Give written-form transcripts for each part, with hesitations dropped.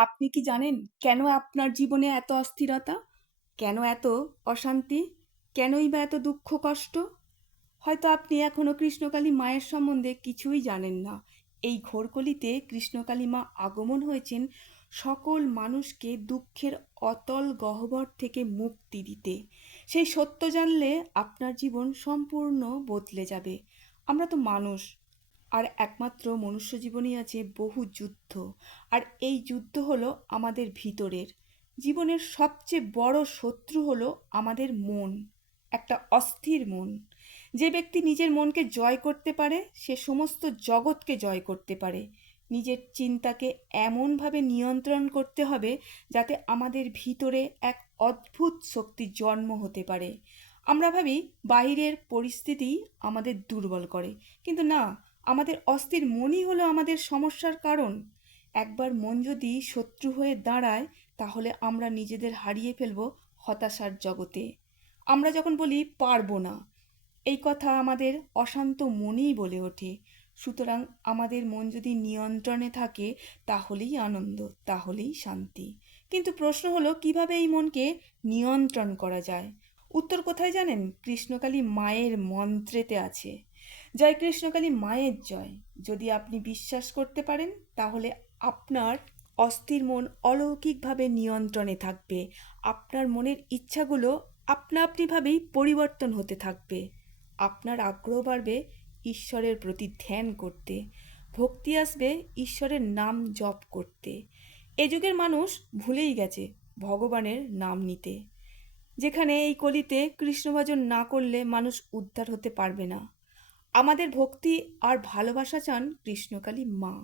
আপনি কি জানেন কেন আপনার জীবনে এত অস্থিরতা? কেন এত অশান্তি? কেনই বা এত দুঃখ কষ্ট? হয়তো আপনি এখনো কৃষ্ণকালী মায়ের সম্বন্ধে কিছুই জানেন না। এই ঘোরকলিতে কৃষ্ণকালী মা আগমন হয়েছেন সকল মানুষকে দুঃখের অতল গহ্বর থেকে মুক্তি দিতে। সেই সত্য জানলে আপনার জীবন সম্পূর্ণ বদলে যাবে। আমরা তো মানুষ, আর একমাত্র মনুষ্য জীবনেই আছে বহু যুদ্ধ। আর এই যুদ্ধ হলো আমাদের ভিতরের। জীবনের সবচেয়ে বড় শত্রু হলো আমাদের মন, একটা অস্থির মন। যে ব্যক্তি নিজের মনকে জয় করতে পারে সে সমস্ত জগৎকে জয় করতে পারে। নিজের চিন্তাকে এমনভাবে নিয়ন্ত্রণ করতে হবে যাতে আমাদের ভিতরে এক অদ্ভুত শক্তির জন্ম হতে পারে। আমরা ভাবি বাইরের পরিস্থিতি আমাদের দুর্বল করে, কিন্তু না, আমাদের অস্থির মনই হলো আমাদের সমস্যার কারণ। একবার মন যদি শত্রু হয়ে দাঁড়ায় তাহলে আমরা নিজেদের হারিয়ে ফেলব হতাশার জগতে। আমরা যখন বলি পারবো না, এই কথা আমাদের অশান্ত মনই বলে ওঠে। সুতরাং আমাদের মন যদি নিয়ন্ত্রণে থাকে তাহলেই আনন্দ, তাহলেই শান্তি। কিন্তু প্রশ্ন হলো কিভাবে এই মনকে নিয়ন্ত্রণ করা যায়? উত্তর কোথায় জানেন? কৃষ্ণকালী মায়ের মন্ত্রেতে আছে। জয় কৃষ্ণকালী মায়ের জয়। যদি আপনি বিশ্বাস করতে পারেন তাহলে আপনার অস্থির মন অলৌকিকভাবে নিয়ন্ত্রণে থাকবে। আপনার মনের ইচ্ছাগুলো আপনা আপনিভাবেই পরিবর্তন হতে থাকবে। আপনার আগ্রহ বাড়বে ঈশ্বরের প্রতি ধ্যান করতে। ভক্তি আসবে ঈশ্বরের নাম জপ করতে। এ যুগের মানুষ ভুলেই গেছে ভগবানের নাম নিতে। যেখানে এই কলিতে কৃষ্ণভজন না করলে মানুষ উদ্ধার হতে পারবে না। আমাদের ভক্তি আর ভালোবাসা চান কৃষ্ণকালী মা।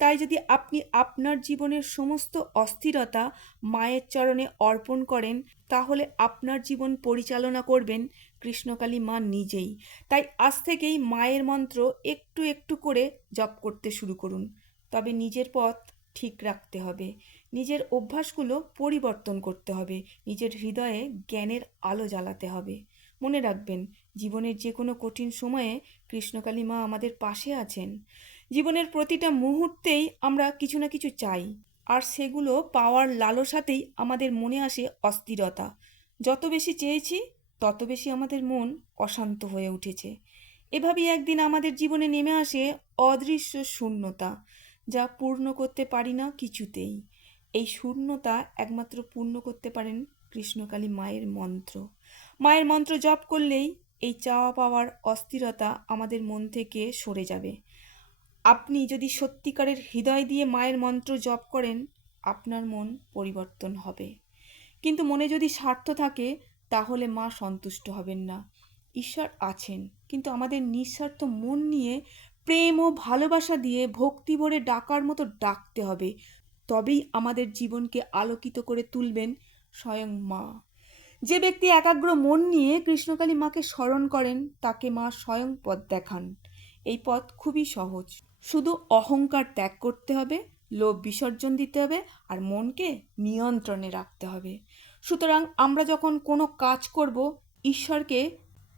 তাই যদি আপনি আপনার জীবনের সমস্ত অস্থিরতা মায়ের চরণে অর্পণ করেন তাহলে আপনার জীবন পরিচালনা করবেন কৃষ্ণকালী মা নিজেই। তাই আজ থেকেই মায়ের মন্ত্র একটু একটু করে জপ করতে শুরু করুন। তবে নিজের পথ ঠিক রাখতে হবে, নিজের অভ্যাসগুলো পরিবর্তন করতে হবে, নিজের হৃদয়ে জ্ঞানের আলো জ্বালাতে হবে। মনে রাখবেন, জীবনের যে কোনো কঠিন সময়ে কৃষ্ণকালী মা আমাদের পাশে আছেন। জীবনের প্রতিটা মুহূর্তেই আমরা কিছু না কিছু চাই, আর সেগুলো পাওয়ার লালসাতেই আমাদের মনে আসে অস্থিরতা। যত বেশি চেয়েছি তত বেশি আমাদের মন অশান্ত হয়ে উঠেছে। এভাবেই একদিন আমাদের জীবনে নেমে আসে অদৃশ্য শূন্যতা, যা পূর্ণ করতে পারি না কিছুতেই। এই শূন্যতা একমাত্র পূর্ণ করতে পারেন কৃষ্ণকালী মায়ের মন্ত্র। মায়ের মন্ত্র জপ করলেই এই চাওয়া পাওয়ার অস্থিরতা আমাদের মন থেকে সরে যাবে। আপনি যদি সত্যিকারের হৃদয় দিয়ে মায়ের মন্ত্র জপ করেন আপনার মন পরিবর্তন হবে। কিন্তু মনে যদি স্বার্থ থাকে তাহলে মা সন্তুষ্ট হবেন না। ঈশ্বর আছেন, কিন্তু আমাদের নিঃস্বার্থ মন নিয়ে প্রেম ও ভালোবাসা দিয়ে ভক্তি ভরে ডাকার মতো ডাকতে হবে। তবেই আমাদের জীবনকে আলোকিত করে তুলবেন স্বয়ং মা। যে ব্যক্তি একাগ্র মন নিয়ে কৃষ্ণকালী মাকে স্মরণ করেন তাকে মা স্বয়ং পথ দেখান। এই পথ খুবই সহজ। শুধু অহংকার ত্যাগ করতে হবে, লোভ বিসর্জন দিতে হবে, আর মনকে নিয়ন্ত্রণে রাখতে হবে। সুতরাং আমরা যখন কোনো কাজ করব ঈশ্বরকে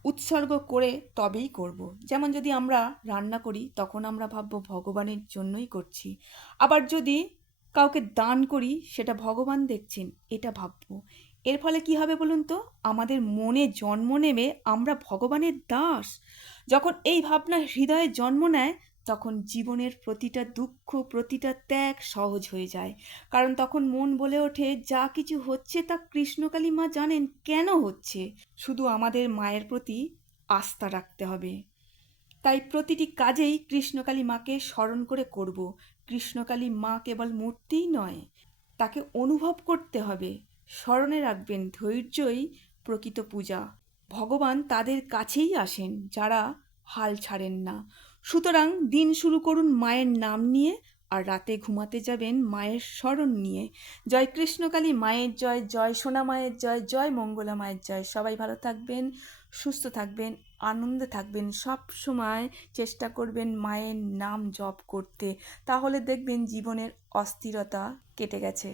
উৎসর্গ করে তবেই করব। যেমন যদি আমরা রান্না করি তখন আমরা ভাববো ভগবানের জন্যই করছি। আবার যদি কাউকে দান করি সেটা ভগবান দেখছেন, এটা ভাববো। এর ফলে কি হবে বলুন তো? আমাদের মনে জন্ম নেবে আমরা ভগবানের দাস। যখন এই ভাবনা হৃদয়ে জন্ম নেয় তখন জীবনের প্রতিটা দুঃখ, প্রতিটা ত্যাগ সহজ হয়ে যায়। কারণ তখন মন বলে ওঠে যা কিছু হচ্ছে তা কৃষ্ণকালী মা জানেন কেন হচ্ছে। শুধু আমাদের মায়ের প্রতি আস্থা রাখতে হবে। তাই প্রতিটি কাজেই কৃষ্ণকালী মাকে স্মরণ করে করব। কৃষ্ণকালী মা কেবল মূর্তিই নয়, তাকে অনুভব করতে হবে। স্মরণে রাখবেন, ধৈর্যই প্রকৃত পূজা। ভগবান তাদের কাছেই আসেন যারা হাল ছাড়েন না। সুতরাং দিন শুরু করুন মায়ের নাম নিয়ে, আর রাতে ঘুমাতে যাবেন মায়ের স্মরণ নিয়ে। জয় কৃষ্ণকালী মায়ের জয়, জয় সোনা মায়ের জয়, জয় মঙ্গলা মায়ের জয়। সবাই ভালো থাকবেন, সুস্থ থাকবেন, আনন্দে থাকবেন। সব সময় চেষ্টা করবেন মায়ের নাম জপ করতে, তাহলে দেখবেন জীবনের অস্থিরতা কেটে গেছে।